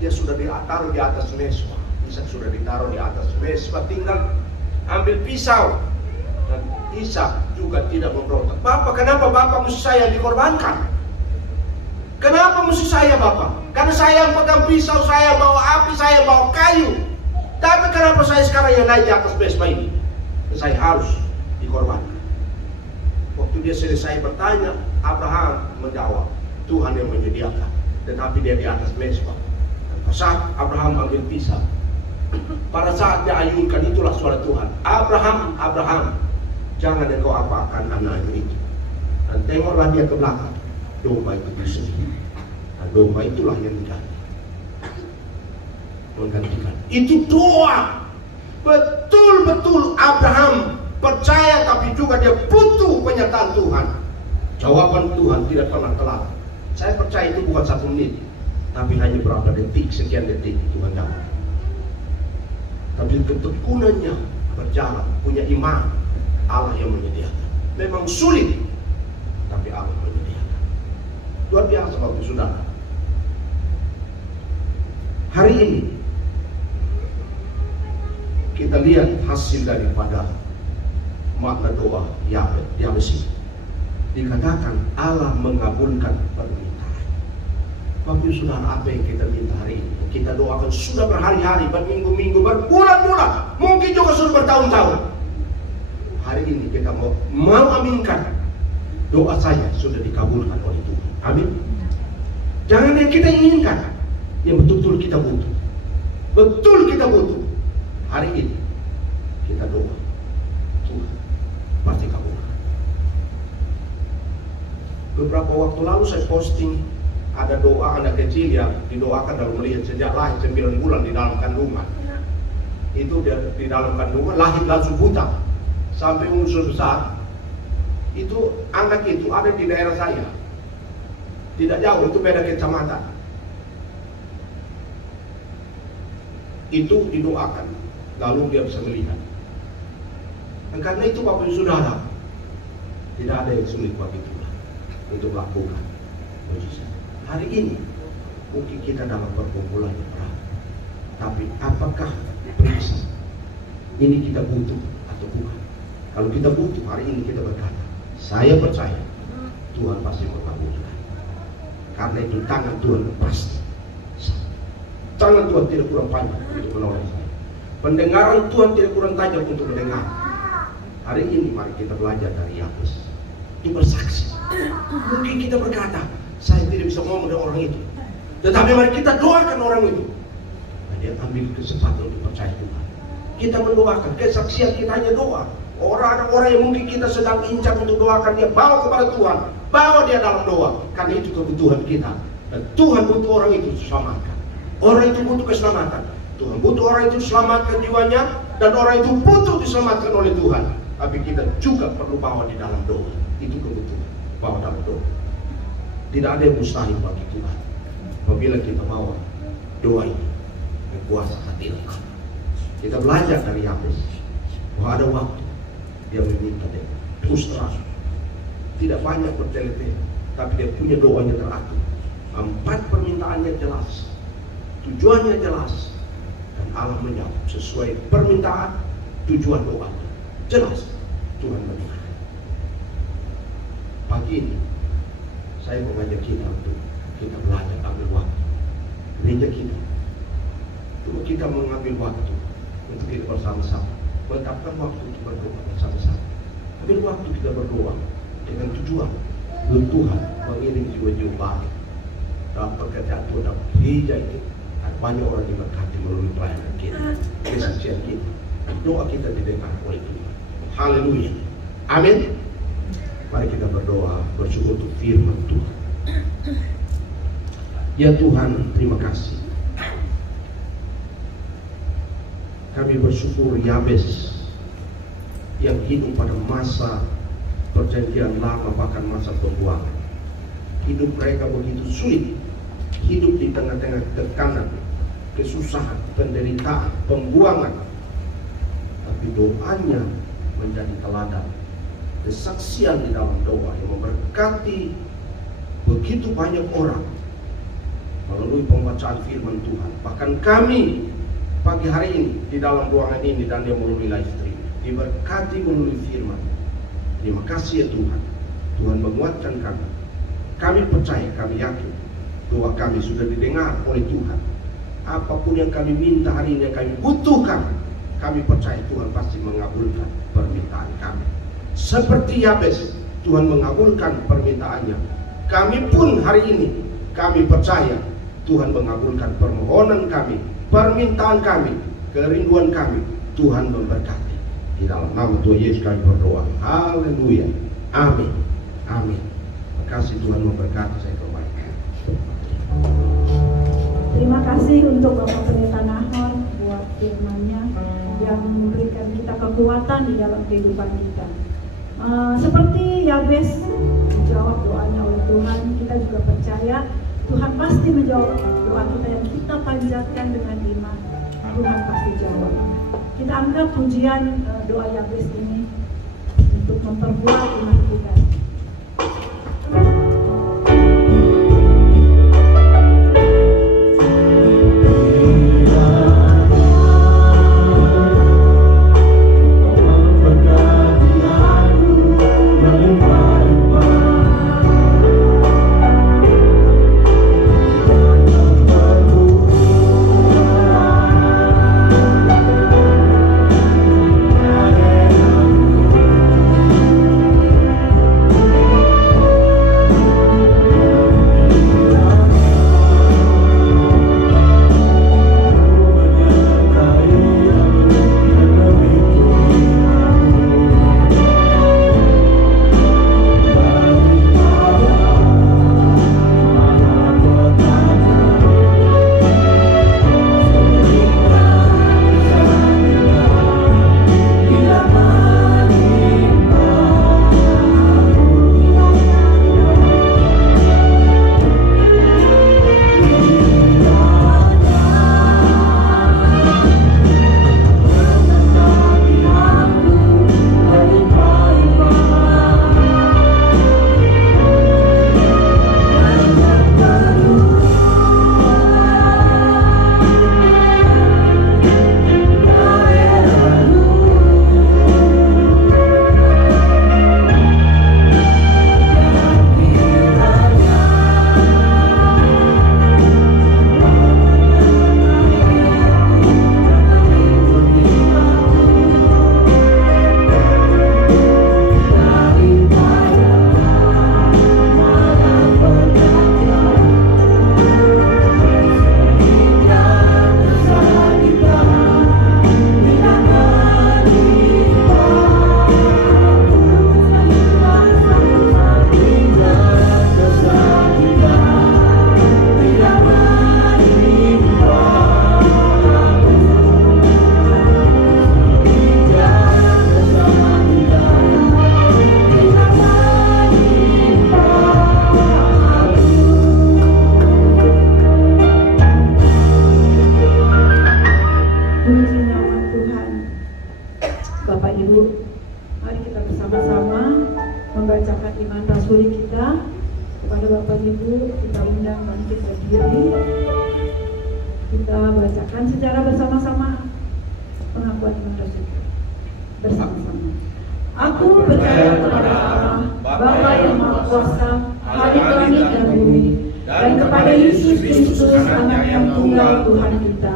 Dia sudah ditaruh di atas mesbah. Ishak sudah ditaruh di atas mesbah, tinggal ambil pisau. Dan Ishak juga tidak memberontak. "Bapak, kenapa Bapak mesti saya dikorbankan? Kenapa mesti saya, Bapak? Karena saya yang pegang pisau, saya bawa api, saya bawa kayu. Tapi kenapa saya sekarang yang naik di atas mesbah ini? Saya harus dikorbankan." Waktu dia selesai bertanya, Abraham menjawab, "Tuhan yang menyediakan." Tetapi dia di atas mesbah. Pada saat Abraham ambil pisau, pada saat dia ayunkan, itulah suara Tuhan, "Abraham, Abraham, jangan engkau apakan anaknya itu." Dan tengoklah dia ke belakang, domba itu sendiri. Dan domba itulah yang diganti, menggantikan. Itu doa. Betul-betul Abraham percaya, tapi juga dia butuh penyataan Tuhan. Jawaban Tuhan tidak pernah telat. Saya percaya itu bukan 1 menit, tapi hanya berapa detik, sekian detik Tuhan jawab. Tapi ketekunannya berjalan, punya iman, Allah yang menyediakan. Memang sulit, tapi Allah menyediakan. Luar biasa Bapak Saudara. Hari ini kita lihat hasil daripada makna doa Yabes. Dikatakan Allah mengabulkan permintaan. Bapak Saudara, apa yang kita minta hari ini? Kita doakan sudah berhari-hari, berminggu-minggu, berbulan-bulan, mungkin juga sudah bertahun-tahun. Hari ini kita mau aminkan doa saya sudah dikabulkan oleh Tuhan. Amin. Jangan yang kita inginkan, yang betul-betul kita butuh. Betul kita butuh. Hari ini kita doa, Tuhan pasti kabulkan. Beberapa waktu lalu saya posting ada doa anak kecil yang didoakan dalam melihat sejak lahir 9 bulan di dalam kandungan. Itu di dalam kandungan lahir langsung buta sampai umur besar. Itu anak itu ada di daerah saya, tidak jauh, itu beda kecamatan. Itu didoakan, lalu dia bisa melihat. Dan karena itu Bapak Saudara, tidak ada yang sulit bagi Tuhan untuk melakukan mujizat. Hari ini mungkin kita dalam perkumpulan yang berat, tapi apakah periksa ini kita butuh atau bukan? Kalau kita butuh, hari ini kita berkata, saya percaya Tuhan pasti mengabulkan. Karena itu tangan Tuhan pasti, tangan Tuhan tidak kurang panjang untuk menolong saya. Pendengaran Tuhan tidak kurang tajam untuk mendengar. Hari ini mari kita belajar dari Yabes. Itu bersaksi. Mungkin kita berkata, saya tidak bisa ngomong dengan orang itu, tetapi mari kita doakan orang itu. Nah, dia ambil kesempatan untuk percaya Tuhan. Kita mendoakan, kesaksian kita hanya doa. Orang-orang yang mungkin kita sedang incar untuk doakan, dia bawa kepada Tuhan, bawa dia dalam doa. Karena itu kebutuhan kita. Dan Tuhan butuh orang itu diselamatkan. Orang itu butuh keselamatan. Tuhan butuh orang itu diselamatkan jiwanya, dan orang itu butuh diselamatkan oleh Tuhan. Tapi kita juga perlu bawa di dalam doa. Itu kebutuhan, bawa dalam doa. Tidak ada yang mustahil bagi Tuhan. Apabila kita bawa doa ini ke kuasa hati Allah. Kita belajar dari Yabes bahwa ada waktu dia meminta dia terus terang. Tidak banyak bertele-tele, tapi dia punya doanya teratur. 4 permintaannya jelas, tujuannya jelas, dan Allah menjawab sesuai permintaan, tujuan doanya jelas. Tuhan mendengar. Pagi ini saya mengajak kita untuk kita belajar ambil waktu. Gereja kita, coba kita mengambil waktu untuk kita bersama-sama, menetapkan waktu untuk berdoa bersama-sama. Ambil waktu kita berdoa dengan tujuan Tuhan mengirim jiwa-jiwa baru dalam pekerjaan Tuhan dalam gereja ini. Dan banyak orang diberkati melalui pelayanan kita, kesaksian kita. Doa kita didengar oleh Tuhan. Haleluya. Amin. Mari kita berdoa, bersyukur untuk firman Tuhan. Ya Tuhan, terima kasih. Kami bersyukur Yabes yang hidup pada masa perjanjian lama, bahkan masa pembuangan. Hidup mereka begitu sulit. Hidup di tengah-tengah tekanan, kesusahan, penderitaan, pembuangan. Tapi doanya menjadi teladan, kesaksian di dalam doa yang memberkati begitu banyak orang melalui pembacaan firman Tuhan. Bahkan kami pagi hari ini di dalam ruangan ini dan yang melalui live stream diberkati melalui firman. Terima kasih ya Tuhan. Tuhan menguatkan kami. Kami percaya, kami yakin doa kami sudah didengar oleh Tuhan. Apapun yang kami minta hari ini, yang kami butuhkan, kami percaya Tuhan pasti mengabulkan permintaan kami. Seperti Yabes, Tuhan mengabulkan permintaannya. Kami pun hari ini, kami percaya Tuhan mengabulkan permohonan kami, permintaan kami, kerinduan kami. Tuhan memberkati. Di dalam nama Tuhan Yesus kami berdoa. Haleluya. Amin. Amin. Terima kasih, Tuhan memberkati. Saya kembalikan. Terima kasih untuk Bapak Pendeta Nahor buat firman-Nya yang memberikan kita kekuatan di dalam kehidupan kita. Seperti Yabes menjawab doanya oleh Tuhan, kita juga percaya Tuhan pasti menjawab doa kita yang kita panjatkan dengan iman. Tuhan pasti jawab. Kita anggap pujian doa Yabes ini untuk memperkuat iman kita. bersama-sama membacakan iman rasuli kita. Kepada Bapak Ibu kita undang bangkit berdiri. Kita bacakan secara bersama-sama pengakuan iman rasuli bersama-sama. Aku percaya kepada Allah, Bapa yang Maha Kuasa, Khalik langit dan bumi, dan kepada Yesus Kristus, Anak yang tunggal Tuhan kita,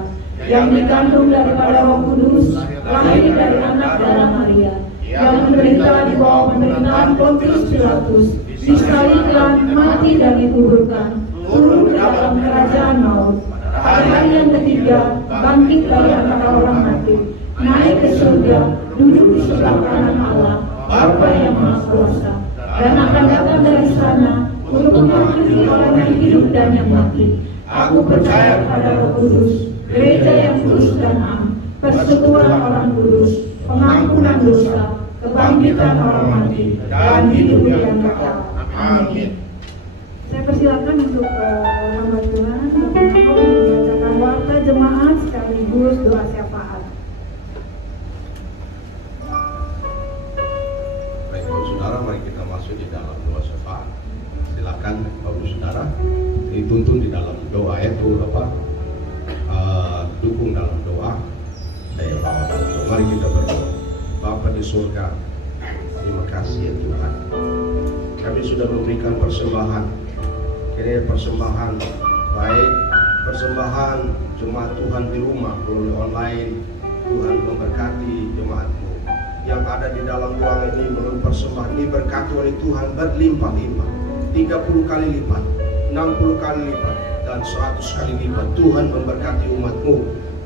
yang dikandung daripada Roh Kudus, lahir dari anak darah Maria, yang menderita di bawah pemerintahan Pontius Pilatus, disalibkan, mati dan dikuburkan, turun ke dalam kerajaan maut. Pada hari yang ketiga, bangkit dari antara orang mati, naik ke surga, duduk di sebelah kanan Allah, Bapa yang Maha Kuasa, dan akan datang dari sana untuk menghakimi orang yang hidup dan yang mati. Aku percaya kepada Roh Kudus, gereja yang kudus dan am, persekutuan orang kudus, pengampunan dosa, kebangkitan orang mati, dan hidup yang kekal. Amin. Saya persilakan untuk hamba Tuhan untuk membacakan warta jemaat sekaligus doa syafaat. Baik, Bapak Saudara, mari kita masuk di dalam doa syafaat. Silakan Bapak Saudara dituntun di dalam doa itu dukung dalam doa. Mari kita berdoa. Bapa di surga, terima kasih ya Tuhan. Kami sudah memberikan persembahan, kiranya persembahan baik, persembahan jemaat Tuhan di rumah melalui online. Tuhan memberkati jemaat-Mu yang ada di dalam ruangan ini melalui persembahan ini, berkati oleh Tuhan berlimpah-limpah, 30 kali lipat, 60 kali lipat, dan 100 kali lipat. Tuhan memberkati umat-Mu,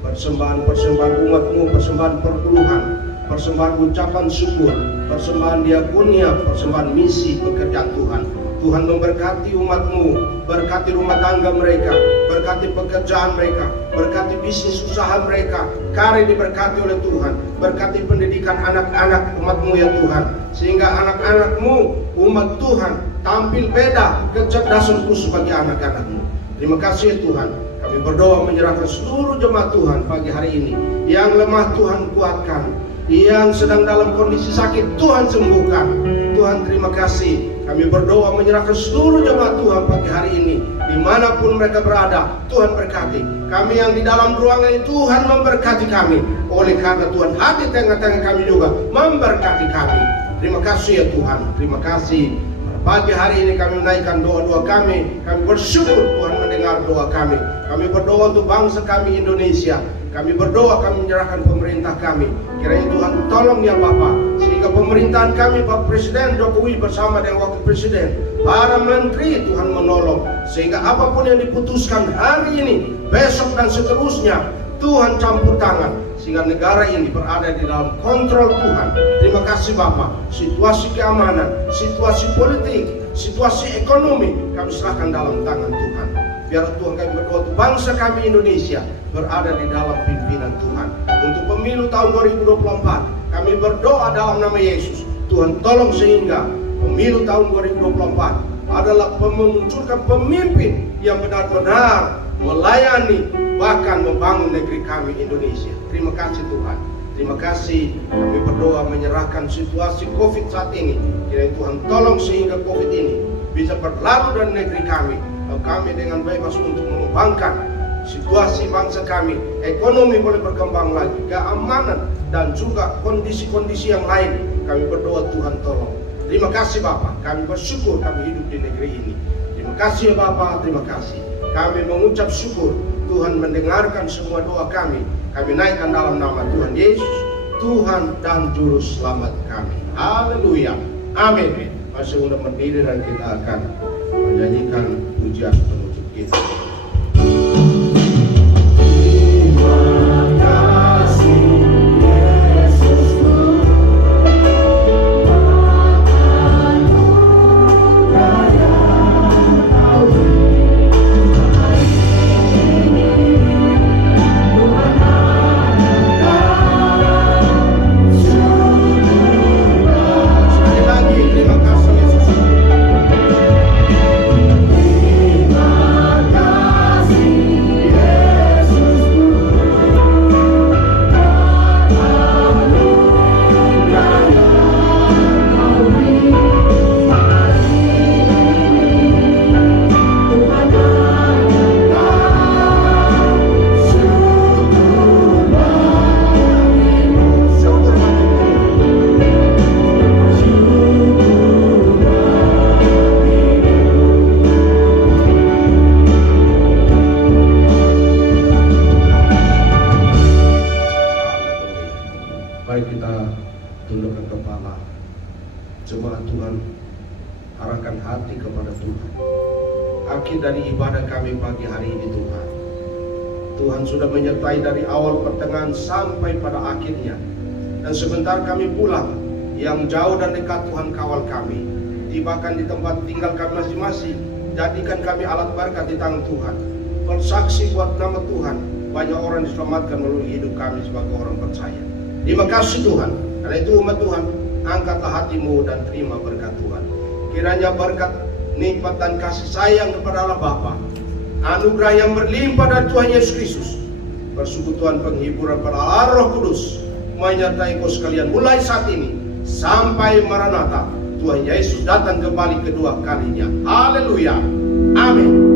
persembahan umat-Mu, persembahan perpuluhan, persembahan ucapan syukur, persembahan diakonia, persembahan misi pekerjaan Tuhan. Tuhan memberkati umat-Mu, berkati rumah tangga mereka, berkati pekerjaan mereka, berkati bisnis usaha mereka. Karir diberkati oleh Tuhan, berkati pendidikan anak-anak umat-Mu ya Tuhan, sehingga anak-anak-Mu, umat Tuhan, tampil beda kecerdasan khusus bagi anak-anak-Mu. Terima kasih ya Tuhan. Kami berdoa menyerahkan seluruh jemaat Tuhan pagi hari ini. Yang lemah Tuhan kuatkan, yang sedang dalam kondisi sakit Tuhan sembuhkan. Tuhan terima kasih. Kami berdoa menyerahkan seluruh jemaat Tuhan pagi hari ini, dimanapun mereka berada. Tuhan berkati kami yang di dalam ruangan ini. Tuhan memberkati kami. Oleh karena Tuhan hadir tengah-tengah kami juga memberkati kami. Terima kasih ya Tuhan. Terima kasih. Pagi hari ini kami menaikkan doa-doa kami. Kami bersyukur Tuhan mendengar doa kami. Kami berdoa untuk bangsa kami Indonesia. Kami berdoa, kami menyerahkan pemerintah kami. Kiranya Tuhan tolong ya Bapa, sehingga pemerintahan kami, Pak Presiden Jokowi bersama dengan Wakil Presiden, para menteri, Tuhan menolong, sehingga apapun yang diputuskan hari ini, besok dan seterusnya, Tuhan campur tangan, sehingga negara ini berada di dalam kontrol Tuhan. Terima kasih Bapa. Situasi keamanan, situasi politik, situasi ekonomi, kami serahkan dalam tangan Tuhan. Biar Tuhan kami berdoa untuk bangsa kami Indonesia berada di dalam pimpinan Tuhan. Untuk pemilu tahun 2024, kami berdoa dalam nama Yesus. Tuhan tolong sehingga pemilu tahun 2024 adalah memunculkan pemimpin yang benar-benar melayani, bahkan membangun negeri kami Indonesia. Terima kasih Tuhan. Terima kasih. Kami berdoa menyerahkan situasi COVID saat ini. Kiranya Tuhan tolong sehingga COVID ini bisa berlalu dari negeri kami. Kami dengan bebas untuk mengembangkan situasi bangsa kami, ekonomi boleh berkembang lagi, keamanan dan juga kondisi-kondisi yang lain. Kami berdoa Tuhan tolong. Terima kasih Bapa, kami bersyukur kami hidup di negeri ini. Terima kasih ya Bapa, terima kasih. Kami mengucap syukur, Tuhan mendengarkan semua doa kami. Kami naikkan dalam nama Tuhan Yesus, Tuhan dan Juru Selamat kami. Haleluya, amin. Masih sudah berdiri dan kita akan menyanyikan pujian penutup kita. Terima Jemaat Tuhan, arahkan hati kepada Tuhan. Akhir dari ibadah kami pagi hari ini Tuhan, Tuhan sudah menyertai dari awal pertengahan sampai pada akhirnya. Dan sebentar kami pulang, yang jauh dan dekat Tuhan kawal kami. Tibakan di tempat tinggal kami masing-masing. Jadikan kami alat berkat di tangan Tuhan. Bersaksi buat nama Tuhan. Banyak orang diselamatkan melalui hidup kami sebagai orang percaya. Terima kasih Tuhan. Karena itu umat Tuhan, angkatlah hatimu dan terima berkat Tuhan. Kiranya berkat, nikmat dan kasih sayang kepada Allah Bapa, anugerah yang berlimpah dari Tuhan Yesus Kristus, persekutuan penghiburan pada Allah Roh Kudus menyertai kau sekalian mulai saat ini sampai Maranatha, Tuhan Yesus datang kembali kedua kalinya. Haleluya. Amin.